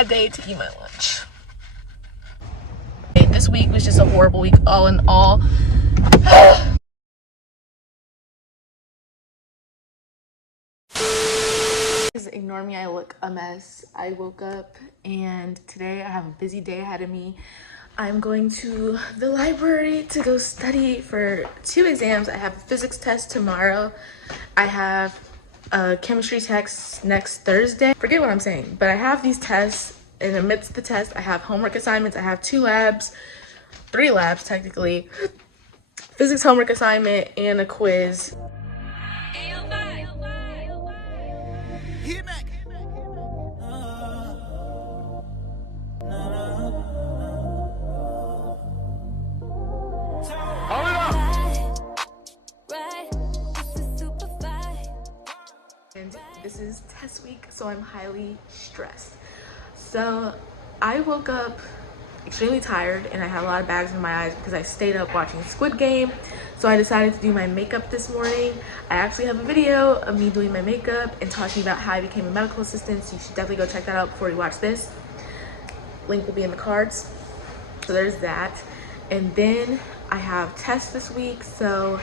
bad day to eat my lunch. This week was just a horrible week all in all. Ignore me, I look a mess. I woke up and today I have a busy day ahead of me. I'm going to the library to go study for 2 exams. I have a physics test tomorrow. I have a chemistry test next Thursday. Forget what I'm saying, but I have these tests. In the midst of the test, I have homework assignments. I have 3 labs technically. Physics homework assignment and a quiz. And this is test week, so I'm highly stressed. So I woke up extremely tired and I had a lot of bags in my eyes because I stayed up watching Squid Game. So I decided to do my makeup this morning. I actually have a video of me doing my makeup and talking about how I became a medical assistant, so you should definitely go check that out before you watch this. Link will be in the cards. So there's that. And then I have tests this week, so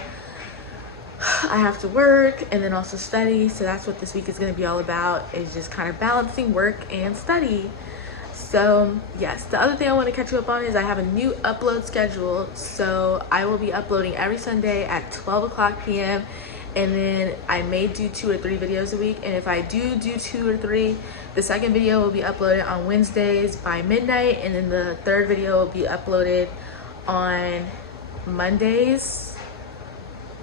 I have to work and then also study. So that's what this week is going to be all about, is just kind of balancing work and study. So yes, the other thing I want to catch you up on is I have a new upload schedule. So I will be uploading every Sunday at 12 p.m. and then I may do 2 or 3 videos a week. And if I do 2 or 3, the second video will be uploaded on Wednesdays by midnight, and then the third video will be uploaded on Mondays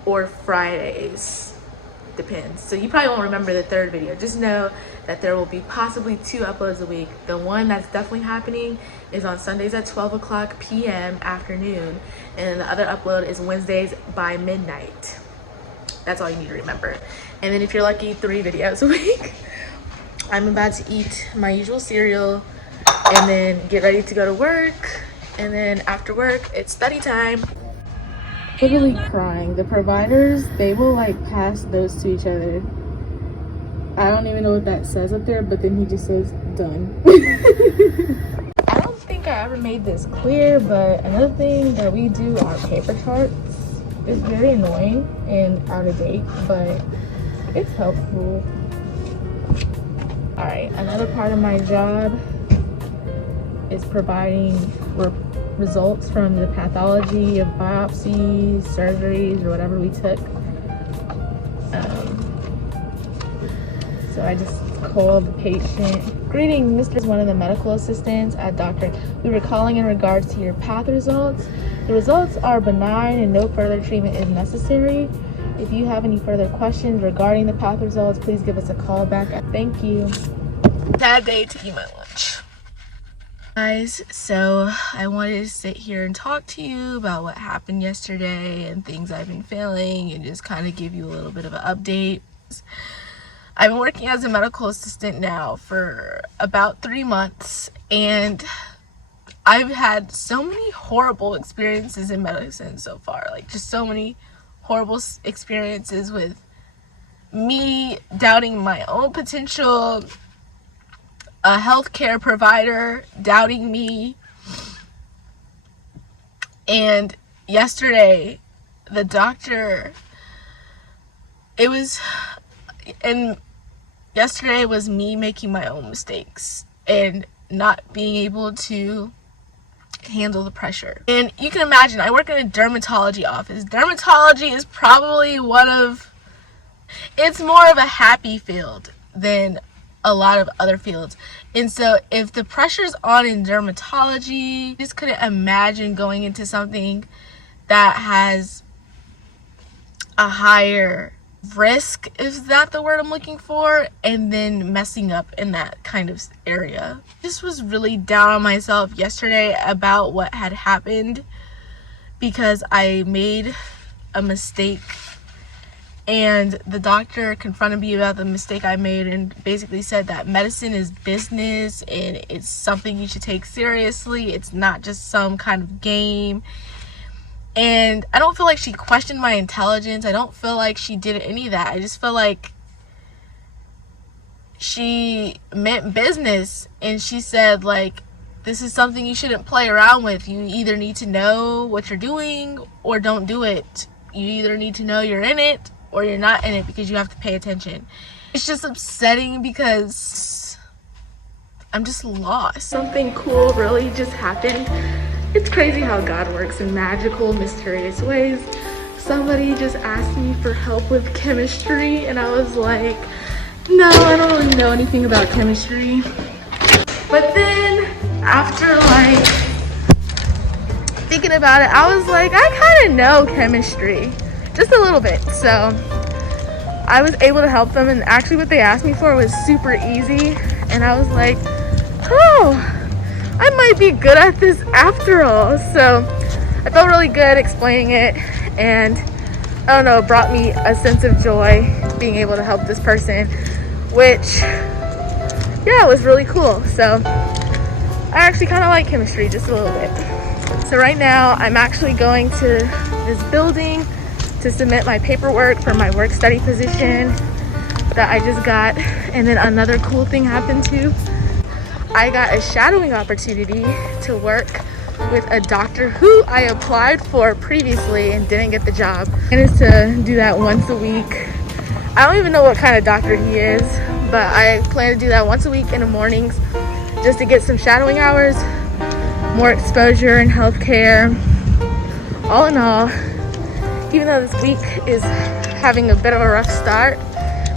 or Fridays, depends. So you probably won't remember the third video. Just know that there will be possibly 2 uploads a week. The one that's definitely happening is on Sundays at 12 p.m. afternoon, and the other upload is Wednesdays by midnight. That's all you need to remember. And then if you're lucky, 3 videos a week. I'm about to eat my usual cereal and then get ready to go to work, and then after work it's study time. Literally crying. The providers, they will like pass those to each other. I don't even know what that says up there, but then he just says done. I don't think I ever made this clear, but another thing that we do are paper charts. It's very annoying and out of date, but it's helpful. All right, another part of my job is providing results from the pathology of biopsies, surgeries, or whatever we took. So I just called the patient. Greeting, Mr. is one of the medical assistants at Dr. We were calling in regards to your path results. The results are benign and no further treatment is necessary. If you have any further questions regarding the path results, please give us a call back. Thank you. Bad day to eat my lunch. Guys, so I wanted to sit here and talk to you about what happened yesterday and things I've been feeling, and just kind of give you a little bit of an update. I've been working as a medical assistant now for about 3 months, and I've had so many horrible experiences in medicine so far. Like, just so many horrible experiences with me doubting my own potential, a healthcare provider doubting me, and yesterday the doctor, yesterday was me making my own mistakes and not being able to handle the pressure. And you can imagine, I work in a dermatology office. Dermatology is probably it's more of a happy field than a lot of other fields. And so if the pressure's on in dermatology, I just couldn't imagine going into something that has a higher risk, is that the word I'm looking for, and then messing up in that kind of area. Just was really down on myself yesterday about what had happened because I made a mistake, and the doctor confronted me about the mistake I made and basically said that medicine is business and it's something you should take seriously. It's not just some kind of game. And I don't feel like she questioned my intelligence. I don't feel like she did any of that. I just feel like she meant business, and she said, like, this is something you shouldn't play around with. You either need to know what you're doing or don't do it. You either need to know you're in it or you're not in it, because you have to pay attention. It's just upsetting because I'm just lost. Something cool really just happened. It's crazy how God works in magical, mysterious ways. Somebody just asked me for help with chemistry, and I was like, no, I don't really know anything about chemistry. But then after like thinking about it, I was like, I kind of know chemistry just a little bit. So I was able to help them, and actually what they asked me for was super easy, and I was like, oh, I might be good at this after all. So I felt really good explaining it, and I don't know, it brought me a sense of joy being able to help this person, which, yeah, it was really cool. So I actually kind of like chemistry just a little bit. So right now I'm actually going to this building to submit my paperwork for my work study position that I just got. And then another cool thing happened too. I got a shadowing opportunity to work with a doctor who I applied for previously and didn't get the job. And it's to do that once a week. I don't even know what kind of doctor he is, but I plan to do that once a week in the mornings just to get some shadowing hours, more exposure in healthcare. All in all, even though this week is having a bit of a rough start,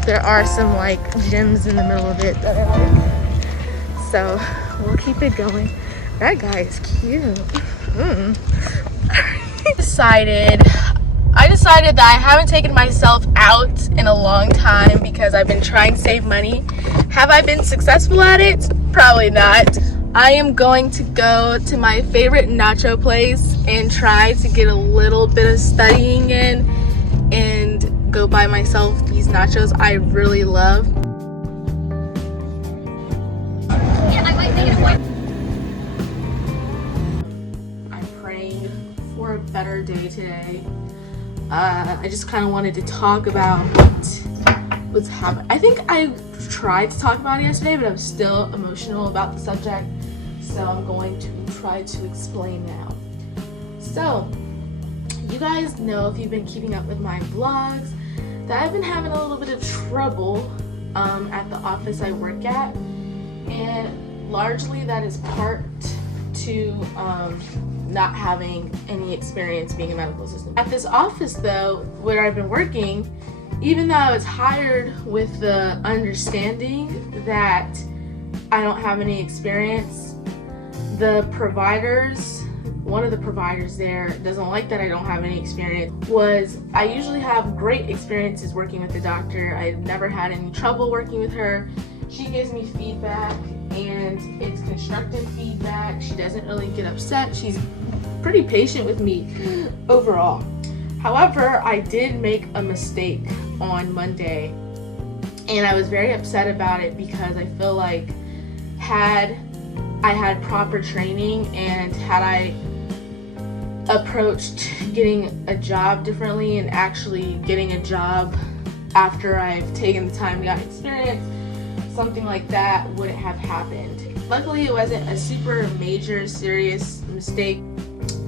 there are some like gems in the middle of it that I like. So we'll keep it going. That guy is cute. I decided that I haven't taken myself out in a long time because I've been trying to save money. Have I been successful at it? Probably not. I am going to go to my favorite nacho place and try to get a little bit of studying in and go buy myself these nachos I really love. Yeah, I might make it a point. I'm praying for a better day today. I just kind of wanted to talk about what's happening. I think I tried to talk about it yesterday, but I'm still emotional about the subject, so I'm going to try to explain now. So, you guys know, if you've been keeping up with my vlogs, that I've been having a little bit of trouble at the office I work at, and largely that is part to not having any experience being a medical assistant. At this office though, where I've been working, even though I was hired with the understanding that I don't have any experience, the providers, one of the providers there doesn't like that I don't have any experience. I usually have great experiences working with the doctor. I've never had any trouble working with her. She gives me feedback and it's constructive feedback. She doesn't really get upset. She's pretty patient with me overall. However, I did make a mistake on Monday, and I was very upset about it because I feel like had I had proper training and had I approached getting a job differently and actually getting a job after I've taken the time to get experience, something like that wouldn't have happened. Luckily, it wasn't a super major, serious mistake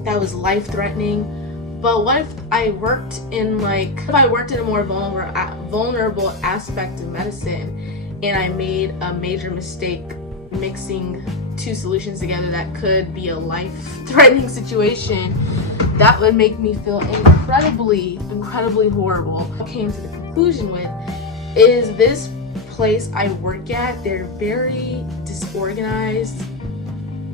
that was life-threatening. But what if I worked in a more vulnerable aspect of medicine and I made a major mistake mixing two solutions together that could be a life-threatening situation? That would make me feel incredibly horrible. What I came to the conclusion with is this place I work at, they're very disorganized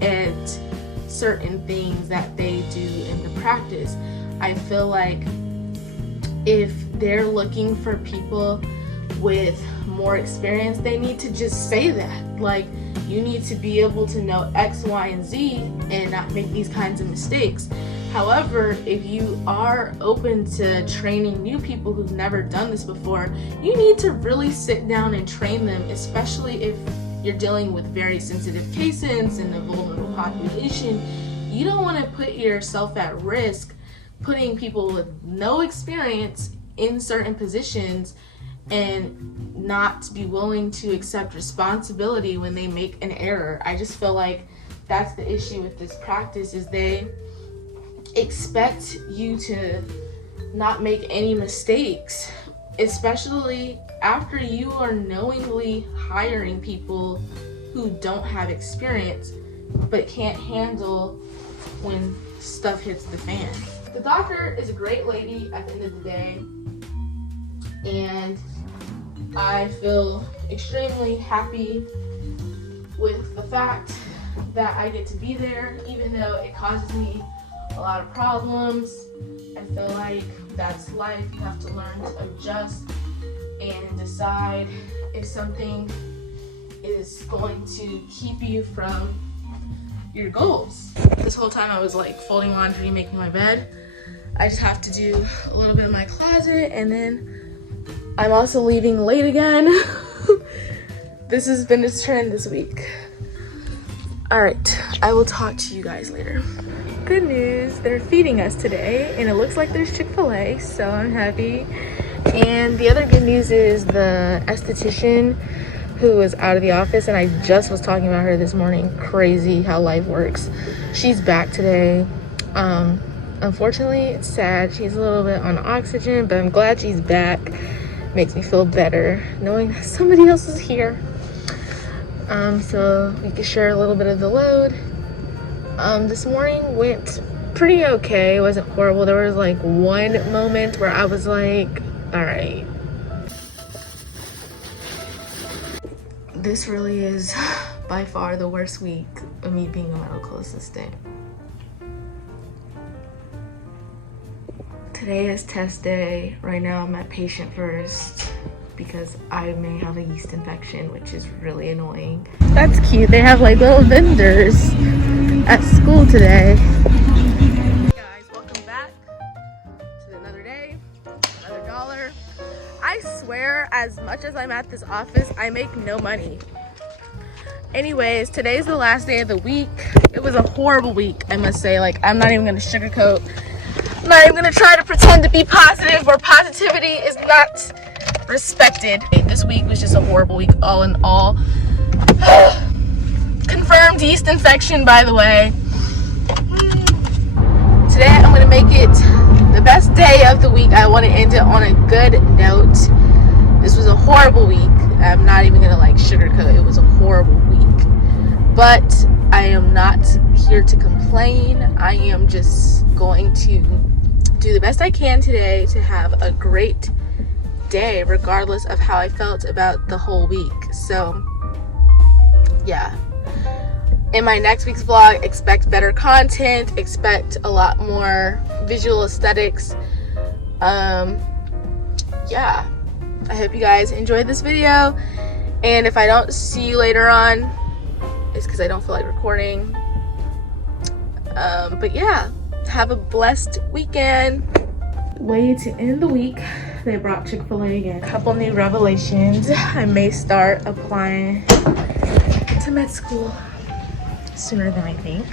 at certain things that they do in the practice. I feel like if they're looking for people with more experience, they need to just say that. Like, you need to be able to know X, Y, and Z and not make these kinds of mistakes. However, if you are open to training new people who've never done this before, you need to really sit down and train them, especially if you're dealing with very sensitive cases in a vulnerable population. You don't want to put yourself at risk putting people with no experience in certain positions and not be willing to accept responsibility when they make an error. I just feel like that's the issue with this practice, is they expect you to not make any mistakes, especially after you are knowingly hiring people who don't have experience but can't handle when stuff hits the fan. The doctor is a great lady at the end of the day, and I feel extremely happy with the fact that I get to be there, even though it causes me a lot of problems. I feel like that's life. You have to learn to adjust and decide if something is going to keep you from your goals. This whole time I was like folding laundry, making my bed. I just have to do a little bit of my closet, and then I'm also leaving late again. This has been its trend this week. All right, I will talk to you guys later. Good news, they're feeding us today, and it looks like there's Chick-fil-A, so I'm happy. And the other good news is the esthetician who was out of the office, and I just was talking about her this morning. Crazy how life works. She's back today. Unfortunately, it's sad. She's a little bit on oxygen, but I'm glad she's back. Makes me feel better knowing that somebody else is here. So we could share a little bit of the load. This morning went pretty okay. It wasn't horrible. There was like one moment where I was like, all right. This really is by far the worst week of me being a medical assistant. Today is test day. Right now I'm at patient first because I may have a yeast infection, which is really annoying. That's cute. They have like little vendors at school today. Hey guys, welcome back to another day, another dollar. I swear, as much as I'm at this office, I make no money. Anyways, today's the last day of the week. It was a horrible week, I must say. Like, I'm not even gonna sugarcoat. I'm not even gonna try to pretend to be positive where positivity is not respected. This week was just a horrible week, all in all. Confirmed yeast infection, by the way. Today I'm gonna make it the best day of the week. I want to end it on a good note. This was a horrible week. I'm not even gonna like sugarcoat. It was a horrible week, but I am not here to complain. I am just going to do the best I can today to have a great day, regardless of how I felt about the whole week. So yeah, in my next week's vlog, expect better content, expect a lot more visual aesthetics. Yeah, I hope you guys enjoyed this video, and if I don't see you later on, it's because I don't feel like recording. But yeah, have a blessed weekend. Way to end the week, they brought Chick-fil-A again. A couple new revelations. I may start applying to med school sooner than I think.